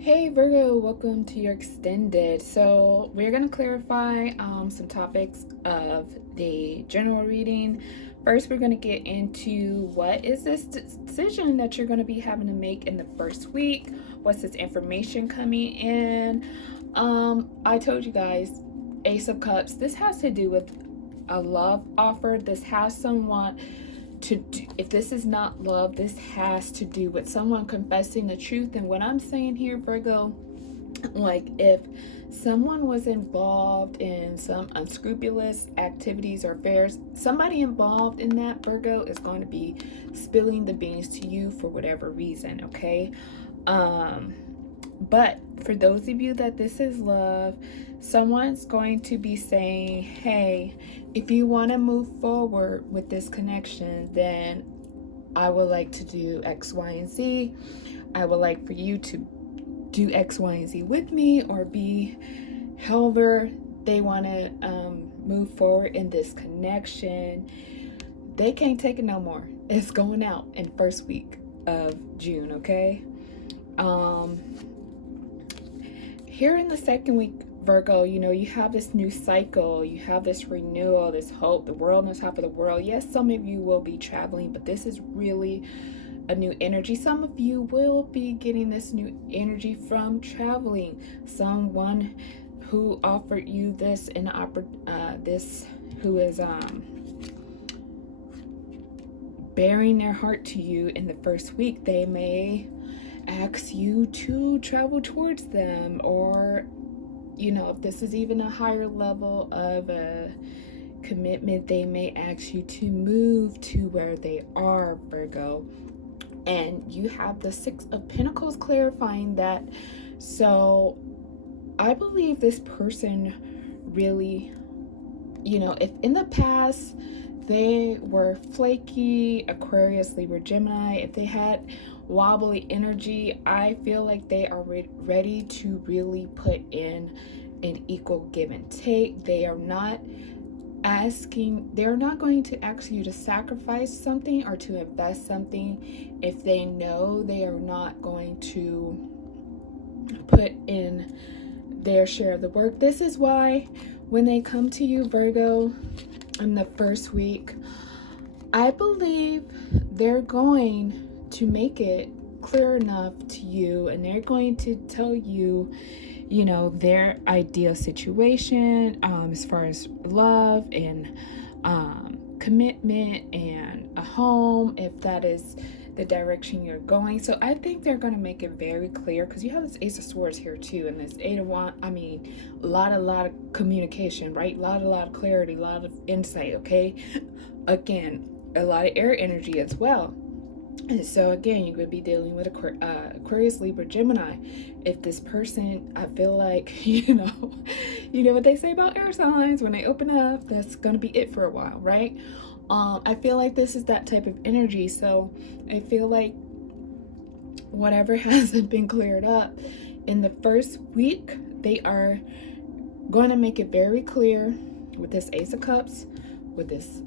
Hey Virgo, welcome to your extended. So we're going to clarify some topics of the general reading. First, we're going to get into what is this decision that you're going to be having to make in the first week. What's this information coming in? I told you guys, Ace of Cups. This has to do with a love offer. This has someone to do, if this is not love, this has to do with someone confessing the truth. And what I'm saying here, Virgo, like if someone was involved in some unscrupulous activities or affairs, somebody involved in that, Virgo, is going to be spilling the beans to you for whatever reason. Okay. But for those of you that this is love, someone's going to be saying, hey, if you want to move forward with this connection, then I would like to do X, Y, and Z. I would like for you to do X, Y, and Z with me, or be however they want to move forward in this connection. They can't take it no more. It's going out in first week of June, okay? Here in the second week, Virgo, you have this new cycle, you have this renewal, this hope, the world on top of the world. Yes, some of you will be traveling, but this is really a new energy. Some of you will be getting this new energy from traveling. Someone who offered you this this who is bearing their heart to you in the first week, they may ask you to travel towards them, or if this is even a higher level of a commitment, they may ask you to move to where they are, Virgo. And you have the Six of Pentacles clarifying that. So I believe this person really, if in the past they were flaky, Aquarius, Libra, Gemini, if they had wobbly energy, I feel like they are ready to really put in an equal give and take. They're not going to ask you to sacrifice something or to invest something if they know they are not going to put in their share of the work. This is why when they come to you, Virgo, in the first week, I believe they're going to make it clear enough to you, and they're going to tell you, their ideal situation as far as love and commitment and a home, if that is the direction you're going. So I think they're going to make it very clear, because you have this Ace of Swords here too, and this Eight of Wands. I mean, a lot of communication, right? A lot of clarity, a lot of insight. Okay, again, a lot of air energy as well. And so again, you're going to be dealing with Aquarius, Libra, Gemini. If this person, I feel like, you know what they say about air signs, when they open up, that's going to be it for a while, right? I feel like this is that type of energy. So I feel like whatever hasn't been cleared up in the first week, they are going to make it very clear with this Ace of Cups, with this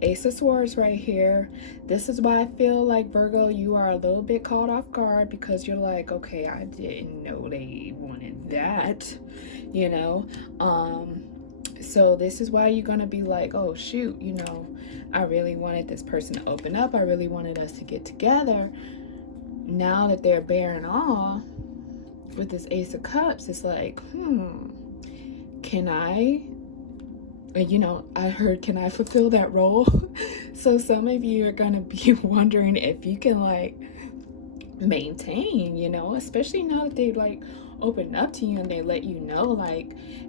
Ace of Swords right here. This is why I feel like, Virgo, you are a little bit caught off guard, because you're like, okay, I didn't know they wanted that, so this is why you're gonna be like, oh shoot, I really wanted this person to open up, I really wanted us to get together. Now that they're bearing all with this Ace of Cups, it's like, can I heard, can I fulfill that role? So some of you are going to be wondering if you can maintain, especially now that they open up to you and they let you know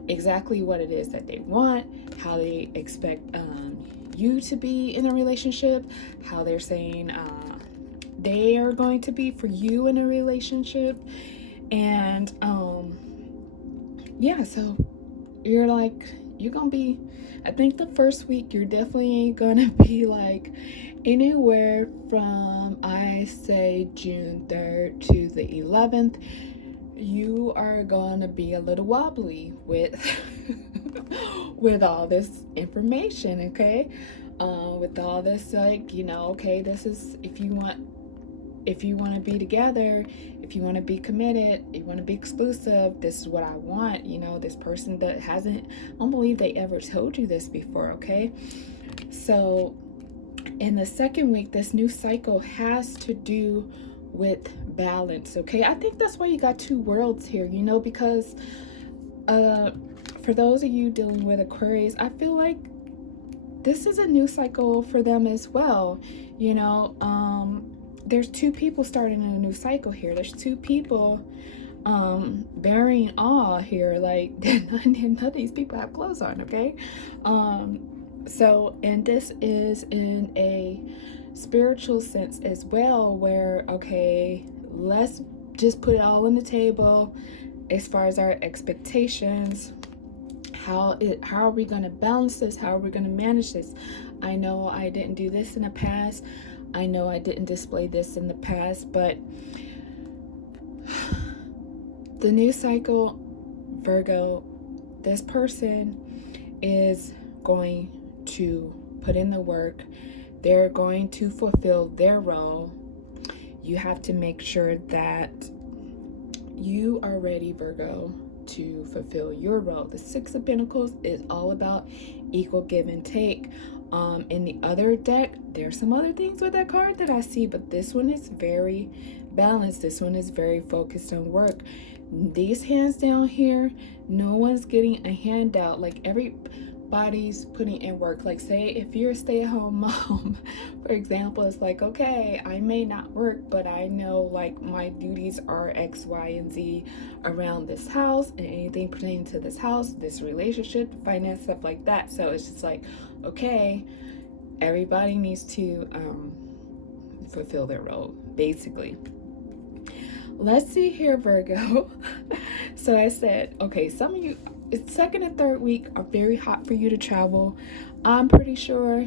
exactly what it is that they want, how they expect you to be in a relationship, how they're saying they are going to be for you in a relationship. And so you're gonna be, I think the first week you're definitely gonna be anywhere from, I say, June 3rd to the 11th. You are gonna be a little wobbly with with all this information, okay? With all this, okay, this is, if you want to be together, if you want to be committed, you want to be exclusive, this is what I want. You know, this person that hasn't, I don't believe they ever told you this before, okay? So in the second week, this new cycle has to do with balance, okay? I think that's why you got two worlds here, you know, because for those of you dealing with Aquarius, I feel like this is a new cycle for them as well. You know, there's two people starting in a new cycle here. There's two people bearing awe here. Like, none of these people have clothes on, okay? So, and this is in a spiritual sense as well, where, okay, let's just put it all on the table as far as our expectations. How are we going to balance this? How are we going to manage this? I know I didn't do this in the past. I know I didn't display this in the past, but the new cycle, Virgo, this person is going to put in the work. They're going to fulfill their role. You have to make sure that you are ready, Virgo, to fulfill your role. The Six of Pentacles is all about equal give and take. In the other deck, there's some other things with that card that I see, but this one is very balanced. This one is very focused on work. These hands down here, no one's getting a handout. Like, everybody's putting in work. Like, say if you're a stay-at-home mom, for example, it's like, okay, I may not work, but I know like my duties are X, Y, and Z around this house and anything pertaining to this house, this relationship, finance, stuff like that. So it's just like, okay, everybody needs to fulfill their role, basically. Let's see here, Virgo. So I said, okay, some of you, it's second and third week are very hot for you to travel. I'm pretty sure,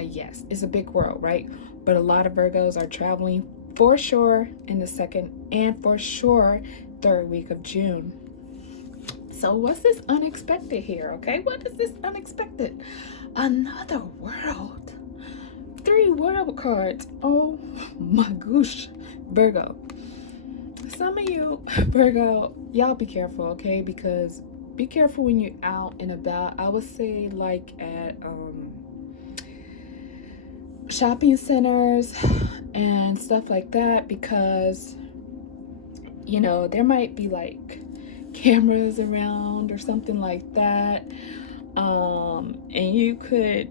yes, it's a big world, right? But a lot of Virgos are traveling for sure in the second and for sure third week of June. So what's this unexpected here, okay? What is this unexpected? Another world. 3 world cards. Oh my gosh, Virgo. Some of you, Virgo, y'all be careful, okay? Because be careful when you're out and about. I would say like at shopping centers and stuff like that, because, you know, there might be like cameras around or something like that. And you could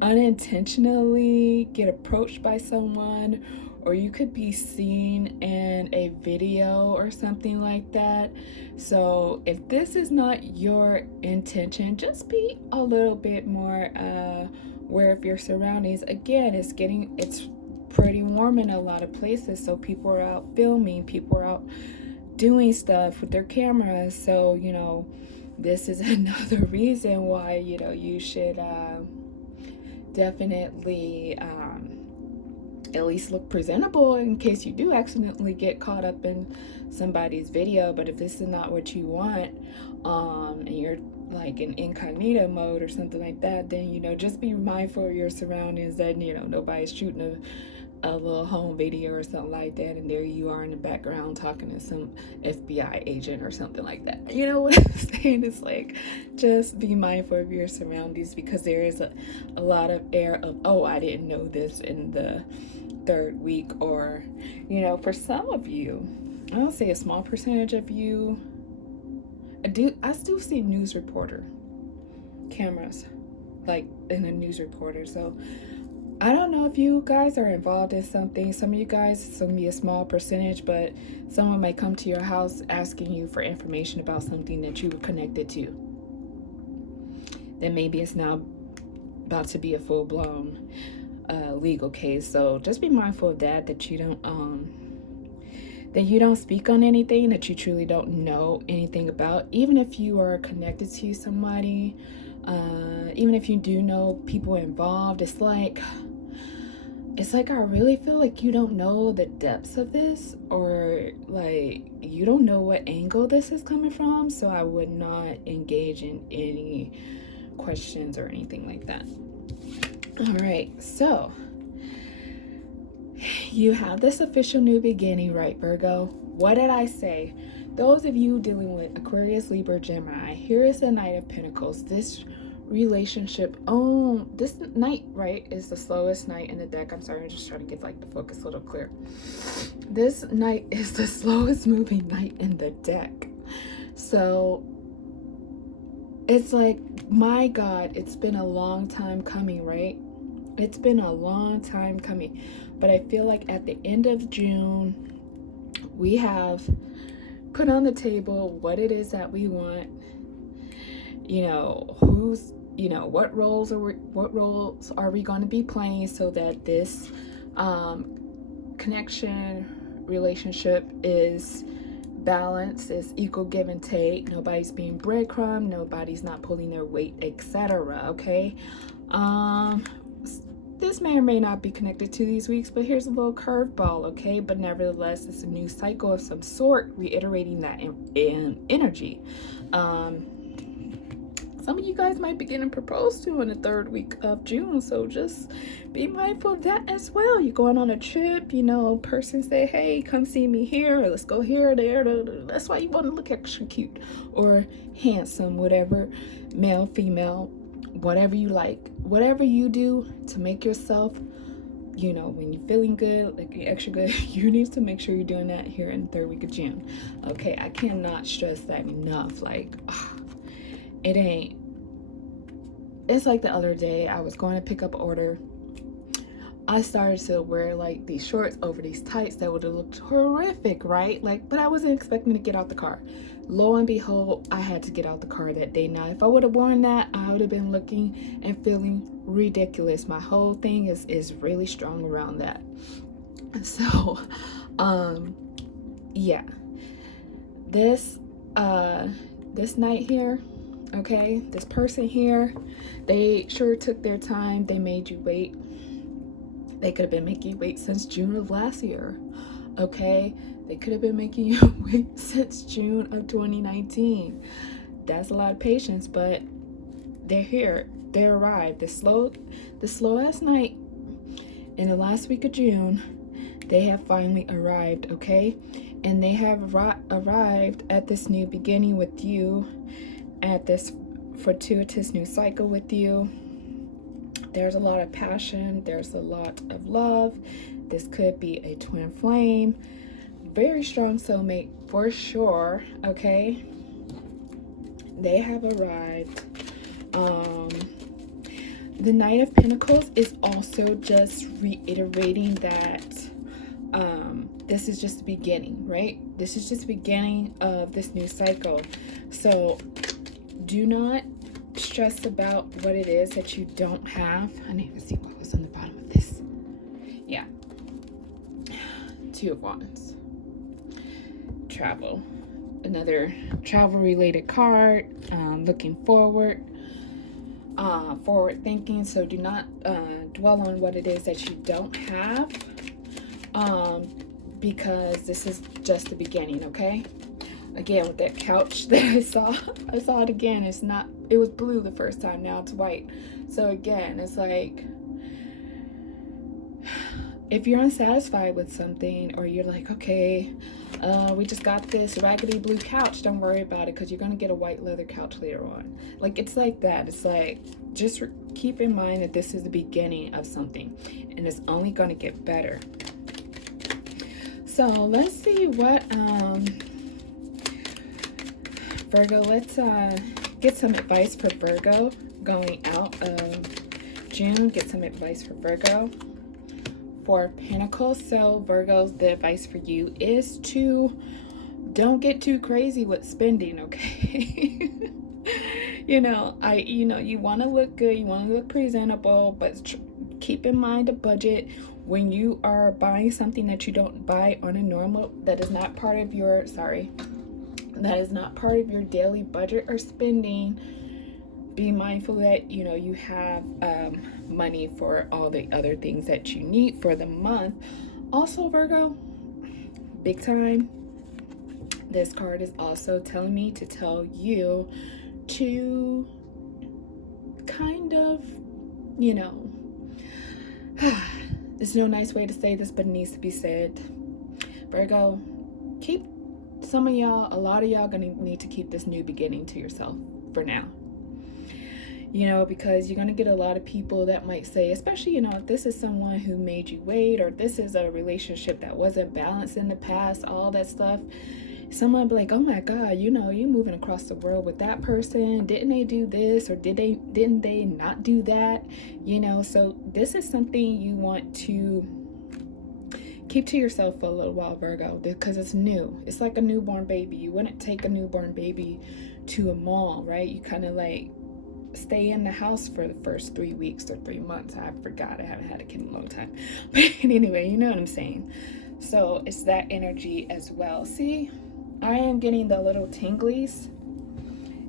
unintentionally get approached by someone, or you could be seen in a video or something like that. So if this is not your intention, just be a little bit more aware of your surroundings. Again, it's pretty warm in a lot of places, so people are out filming, people are out doing stuff with their cameras. So, you know, this is another reason why, you know, you should definitely at least look presentable in case you do accidentally get caught up in somebody's video. But if this is not what you want, and you're like in incognito mode or something like that, then, you know, just be mindful of your surroundings, that, you know, nobody's shooting a little home video or something like that, and there you are in the background talking to some FBI agent or something like that. You know what I'm saying? It's like, just be mindful of your surroundings, because there is a lot of air of, oh, I didn't know this in the third week. Or, you know, for some of you, I don't say a small percentage of you, I still see news reporter cameras, like in a news reporter. So I don't know if you guys are involved in something. Some of you guys, it's gonna be a small percentage, but someone might come to your house asking you for information about something that you were connected to. Then maybe it's now about to be a full-blown legal case. So just be mindful of that, that you don't speak on anything that you truly don't know anything about. Even if you are connected to somebody, even if you do know people involved, it's like I really feel like you don't know the depths of this, or like you don't know what angle this is coming from. So I would not engage in any questions or anything like that. All right, so You have this official new beginning, right, Virgo? What did I say? Those of you dealing with Aquarius, Libra, Gemini, here is the Knight of Pentacles. This relationship, this night, right, is the slowest night in the deck. I'm sorry, I'm just trying to get like the focus a little clear. This night is the slowest moving night in the deck. So it's like, my God, it's been a long time coming, right? It's been a long time coming. But I feel like at the end of June, we have put on the table what it is that we want. You know, what roles are we going to be playing so that this connection, relationship is balanced, is equal give and take. Nobody's being breadcrumb, nobody's not pulling their weight, etc. Okay. This may or may not be connected to these weeks, but here's a little curveball, okay? But nevertheless, it's a new cycle of some sort, reiterating that in energy. Some of you guys might be getting proposed to in the third week of June, so just be mindful of that as well. You're going on a trip, you know, person say, hey, come see me here, or let's go here, there. That's why you want to look extra cute or handsome, whatever, male, female, whatever you like. Whatever you do to make yourself, you know, when you're feeling good, like you're extra good, you need to make sure you're doing that here in the third week of June. Okay, I cannot stress that enough. Like, it's like the other day I was going to pick up an order. I started to wear like these shorts over these tights that would have looked horrific, right? Like, but I wasn't expecting to get out the car. Lo and behold, I had to get out the car that day. Now, if I would have worn that, I would have been looking and feeling ridiculous. My whole thing is really strong around that. So, yeah. This night here, okay, this person here, they sure took their time. They made you wait. They could have been making you wait since June of last year, okay? They could have been making you wait since June of 2019. That's a lot of patience, but they're here. They arrived. The slowest night in the last week of June, they have finally arrived, okay? And they have arrived at this new beginning with you, at this fortuitous new cycle with you. There's a lot of passion. There's a lot of love. This could be a twin flame. Very strong soulmate for sure, okay? They have arrived. The Knight of Pentacles is also just reiterating that this is just the beginning, right? This is just the beginning of this new cycle. So do not stress about what it is that you don't have. I need to see what was on the bottom of this. Yeah. Two of Wands. Travel. Another travel related card. Looking forward. Forward thinking. So do not dwell on what it is that you don't have. Because this is just the beginning, okay? Again, with that couch that I saw it again. It was blue the first time, now it's white. So again, it's like, if you're unsatisfied with something, or you're like, okay, we just got this raggedy blue couch, don't worry about it, because you're going to get a white leather couch later on. Like, it's like that. It's like, just keep in mind that this is the beginning of something, and it's only going to get better. So let's see what Virgo, let's get some advice for Virgo going out of June. Get some advice for Virgo. For Pentacles, so Virgos, the advice for you is to don't get too crazy with spending, okay? You want to look good, you want to look presentable, but keep in mind a budget. When you are buying something that you don't buy on a normal, that is not part of your daily budget or spending, be mindful that you have money for all the other things that you need for the month. Also, Virgo, big time, this card is also telling me to tell you to kind of there's no nice way to say this, but it needs to be said. Virgo, keep some of y'all, a lot of y'all gonna need to keep this new beginning to yourself for now. You know, because you're gonna get a lot of people that might say, especially, you know, if this is someone who made you wait, or this is a relationship that wasn't balanced in the past, all that stuff. Someone be like, oh my God, you know, you moving across the world with that person. Didn't they do this, or didn't they not do that? You know, so this is something you want to keep to yourself for a little while, Virgo, because it's new. It's like a newborn baby. You wouldn't take a newborn baby to a mall, right? You kind of like stay in the house for the first 3 weeks or 3 months. I forgot. I haven't had a kid in a long time. But anyway, you know what I'm saying. So it's that energy as well. See, I am getting the little tinglies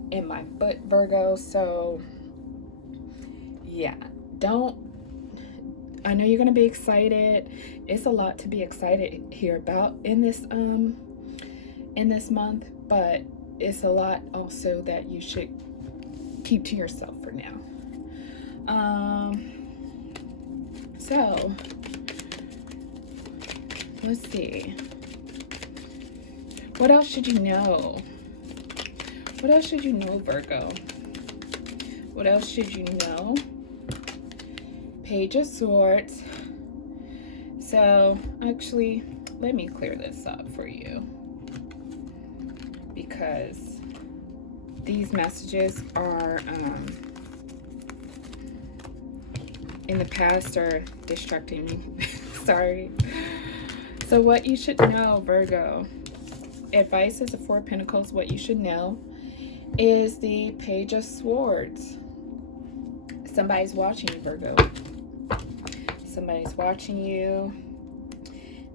in my foot, Virgo. So yeah, I know you're going to be excited. It's a lot to be excited here about in this month, but it's a lot also that you should keep to yourself for now. So let's see. What else should you know? What else should you know, Virgo? What else should you know? Page of Swords. So actually, let me clear this up for you, because these messages are in the past are distracting me. Sorry. So what you should know, Virgo, advice is the Four of Pentacles. What you should know is the Page of Swords. Somebody's watching you, Virgo. Somebody's watching you.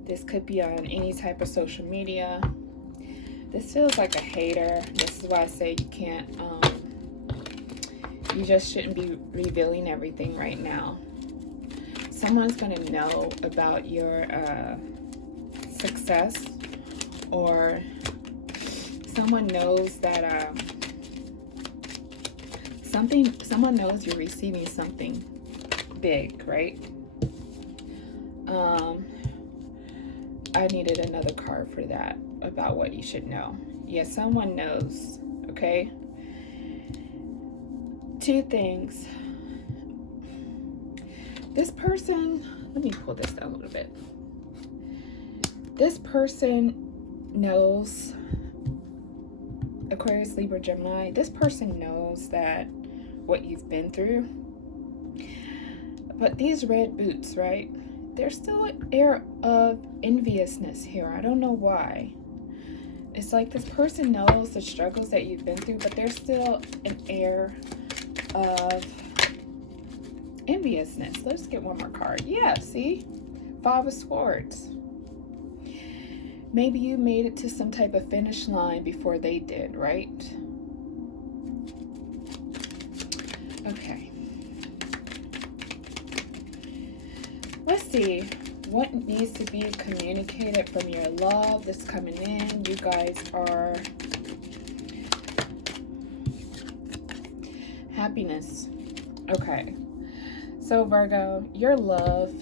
This could be on any type of social media. This feels like a hater. This is why I say you can't, you just shouldn't be revealing everything right now. Someone's going to know about your success, or someone knows that someone knows you're receiving something big, right? I needed another card for that, about what you should know. Yeah, someone knows, okay? Two things. This person, let me pull this down a little bit. This person knows, Aquarius, Libra, Gemini, this person knows that what you've been through. But these red boots, right? There's still an air of enviousness here. I don't know why. It's like this person knows the struggles that you've been through, but there's still an air of enviousness. Let's get one more card. Yeah, see? Five of Swords. Maybe you made it to some type of finish line before they did, right? Okay. Let's see what needs to be communicated from your love that's coming in. You guys are happiness. Okay. So Virgo, your love,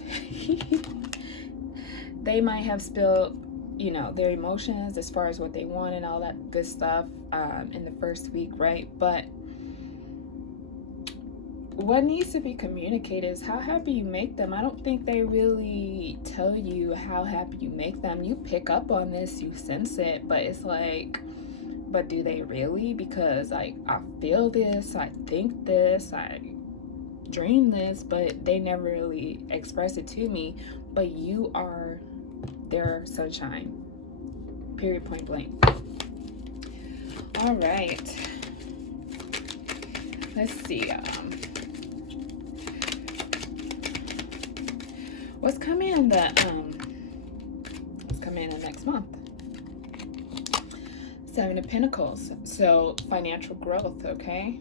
they might have spilled, you know, their emotions as far as what they want and all that good stuff in the first week, right? But what needs to be communicated is how happy you make them. I don't think they really tell you how happy you make them. You pick up on this, you sense it, but it's like, but do they really? Because like, I feel this, I think this, I dream this, but they never really express it to me. But you are their sunshine, period, point blank. All right, let's see. What's coming in the next month? Seven of Pentacles. So financial growth, okay?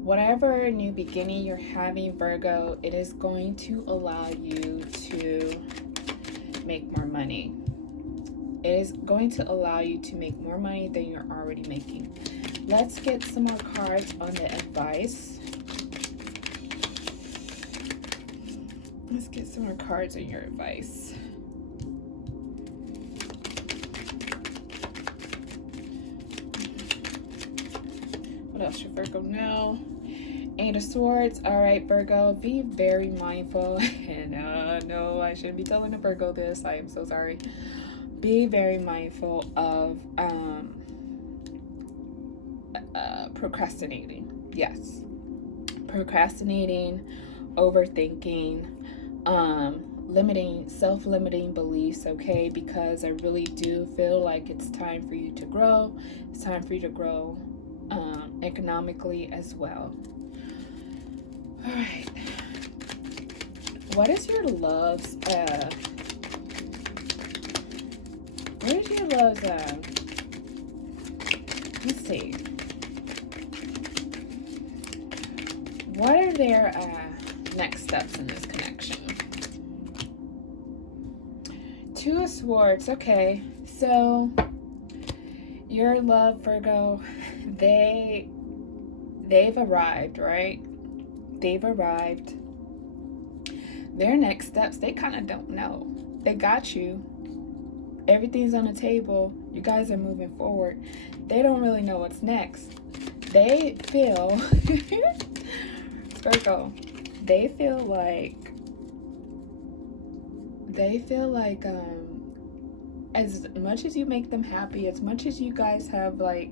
Whatever new beginning you're having, Virgo, it is going to allow you to make more money. It is going to allow you to make more money than you're already making. Let's get some more cards on the advice. Let's get some more cards on your advice. What else should Virgo know? Eight of Swords. All right, Virgo, be very mindful. And no, I shouldn't be telling a Virgo this. I am so sorry. Be very mindful of procrastinating. Yes. Procrastinating, overthinking, self-limiting beliefs, okay? Because I really do feel like it's time for you to grow. It's time for you to grow economically as well. All right. What is your love's let's see. What are their next steps in this connection? Two of Swords. Okay, so your love, Virgo, they've arrived, right? They've arrived. Their next steps, they kind of don't know. They got you. Everything's on the table. You guys are moving forward. They don't really know what's next. They feel Virgo, they feel like as much as you make them happy, as much as you guys have like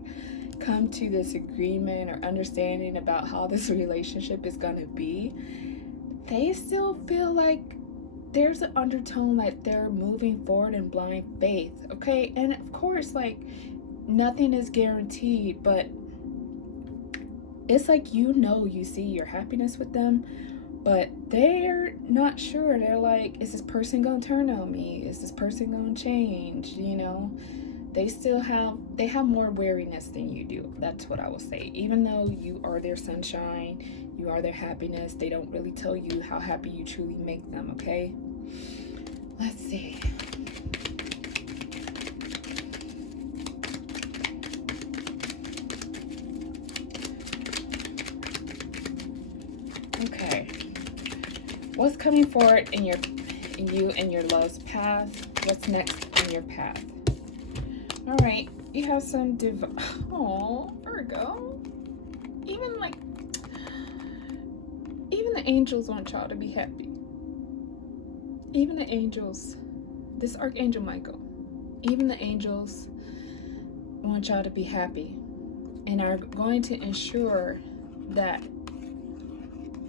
come to this agreement or understanding about how this relationship is going to be, they still feel like there's an undertone like they're moving forward in blind faith, okay? And of course, like, nothing is guaranteed, but it's like, you see your happiness with them, but they're not sure. They're like, is this person gonna turn on me? Is this person gonna change? They have more wariness than you do. That's what I will say. Even though you are their sunshine, you are their happiness, they don't really tell you how happy you truly make them, okay? Let's see. Okay. What's coming forward in you and your love's path? What's next in your path? All right. You have some Virgo. Even the angels want y'all to be happy. Even the angels, this Archangel Michael, even the angels want y'all to be happy and are going to ensure that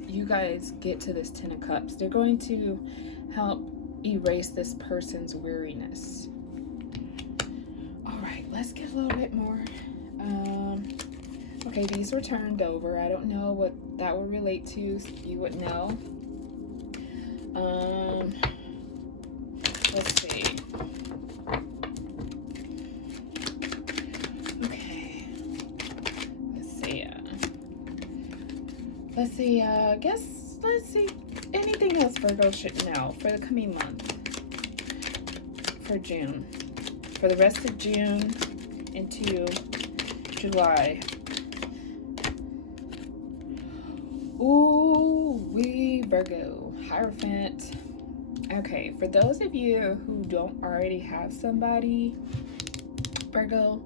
you guys get to this Ten of Cups. They're going to help erase this person's weariness. All right, let's get a little bit more. Okay, these were turned over. I don't know what that would relate to. You would know. Let's see. Okay. Let's see. Let's see. Anything else Virgo should know for the coming month? For June. For the rest of June into July. Ooh, Virgo. Hierophant. Okay, for those of you who don't already have somebody, Virgo,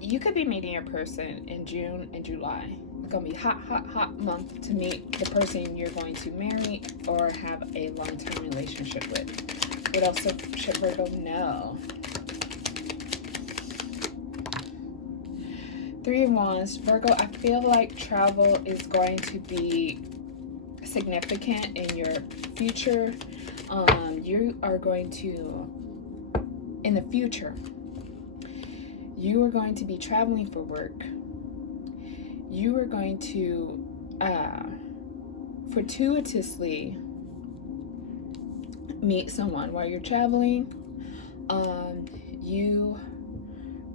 you could be meeting a person in June and July. It's gonna be hot month to meet the person you're going to marry or have a long-term relationship with. What else should Virgo know? Three of Wands. Virgo, I feel like travel is going to be significant in your future. You are going to, in the future, you are going to be traveling for work. You are going to fortuitously meet someone while you're traveling. You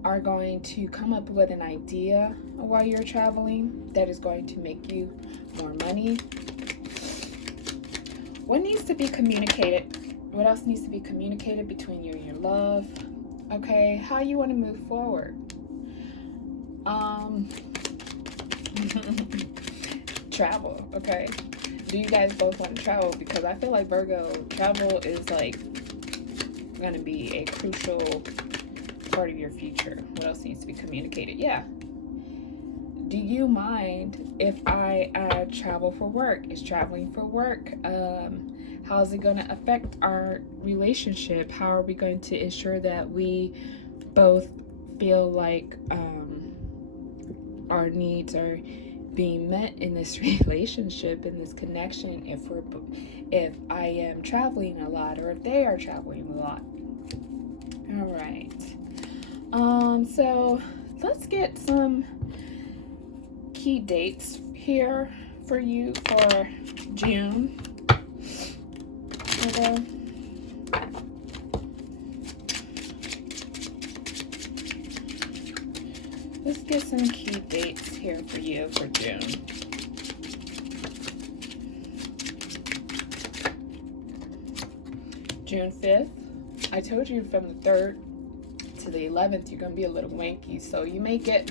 are going to come up with an idea while you're traveling that is going to make you more money. What needs to be communicated? What else needs to be communicated between you and your love? Okay, how you want to move forward? Travel, okay? Do you guys both want to travel? Because I feel like Virgo, travel is like going to be a crucial part of your future. What else needs to be communicated? Yeah. Do you mind if I add travel for work? Is traveling for work? How is it going to affect our relationship? How are we going to ensure that we both feel like our needs are being met in this relationship, in this connection, if I am traveling a lot or if they are traveling a lot? All right. So let's get some key dates here for you for June. Okay. Let's get some key dates here for you for June. June 5th. I told you from the 3rd to the 11th you're going to be a little wanky, so you may get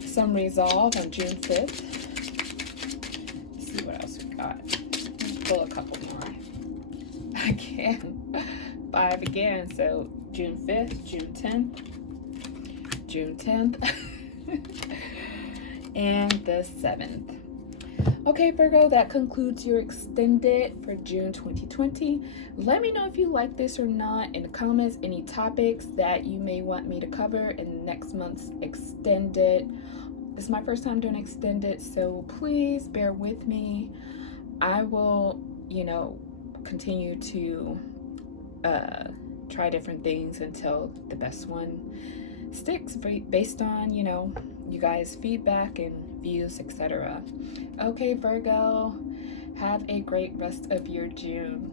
some resolve on June 5th. Let's see what else we got. Let's pull a couple more. Again, 5 again, so June 5th, June 10th, June 10th, and the 7th. Okay, Virgo, that concludes your extended for June 2020. Let me know if you like this or not in the comments, any topics that you may want me to cover in next month's extended. This is my first time doing extended, so please bear with me. I will, continue to try different things until the best one sticks based on, you guys' feedback and views, etc. Okay, Virgo, have a great rest of your June.